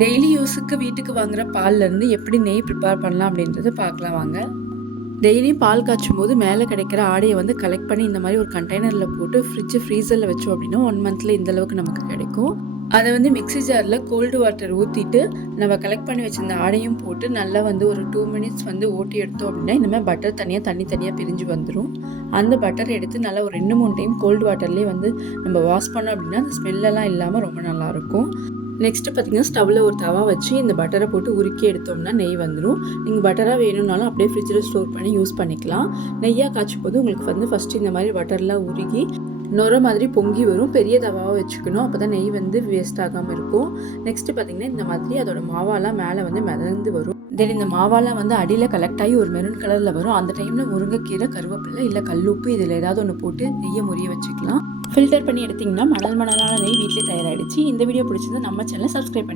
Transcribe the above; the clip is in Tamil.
டெய்லி யூஸுக்கு வீட்டுக்கு வாங்குற பால்லேருந்து எப்படி நெய் ப்ரிப்பேர் பண்ணலாம் அப்படின்றத பார்க்கலாம் வாங்க. டெய்லியும் பால் காய்ச்சும் போது மேலே கிடைக்கிற ஆடையை வந்து கலெக்ட் பண்ணி இந்த மாதிரி ஒரு கண்டெய்னரில் போட்டு ஃப்ரீசரில் வச்சோம் அப்படின்னா 1 மந்த்தில் இந்த அளவுக்கு நமக்கு கிடைக்கும். அதை வந்து மிக்ஸி ஜாரில் கோல்டு வாட்டர் ஊற்றிட்டு நம்ம கலெக்ட் பண்ணி வச்சிருந்த ஆடையும் போட்டு நல்லா வந்து ஒரு 2 மினிட்ஸ் வந்து ஓட்டி எடுத்தோம் அப்படின்னா இந்த மாதிரி பட்டர் தனியாக பிரிஞ்சு வந்துடும். அந்த பட்டர் எடுத்து நல்லா ஒரு 2-3 டைம் கோல்டு வாட்டர்லேயே வந்து நம்ம வாஷ் பண்ணோம் அப்படின்னா அந்த ஸ்மெல்லெல்லாம் இல்லாமல் ரொம்ப நல்லாயிருக்கும். நெக்ஸ்ட்டு பார்த்திங்கன்னா ஸ்டவ்வில் ஒரு தவா வச்சு இந்த பட்டரை போட்டு உருக்கி எடுத்தோம்னா நெய் வந்துடும். நீங்கள் பட்டராக வேணும்னாலும் அப்படியே ஃப்ரிட்ஜில் ஸ்டோர் பண்ணி யூஸ் பண்ணிக்கலாம். நெய்யாக காய்ச்சும் போது உங்களுக்கு வந்து ஃபஸ்ட்டு இந்த மாதிரி பட்டர்லாம் உருகி நுர மாதிரி பொங்கி வரும். பெரிய தவாவை வச்சுக்கணும், அப்போ தான் நெய் வந்து வேஸ்ட் ஆகாமல் இருக்கும். நெக்ஸ்ட்டு பார்த்திங்கன்னா இந்த மாதிரி அதோட மாவாலாம் மேலே வந்து மிதந்து வரும். தென் இந்த மாவாலாம் வந்து அடியில் கலெக்ட் ஆகி ஒரு மெரூன் கலரில் வரும். அந்த டைமில் முருங்கைக்கீரை, கருவேப்பிலை இல்லை கல்லுப்பு இதில் ஏதாவது ஒன்று போட்டு நெய்யை முறிய வச்சுக்கலாம். ஃபில்டர் பண்ணி எடுத்திங்கன்னா மணலான நெய் வீட்டிலே தயாராகிடுச்சு. இந்த வீடியோ பிடிச்சது நம்ம சேனலை சப்ஸ்கிரைப் பண்ணி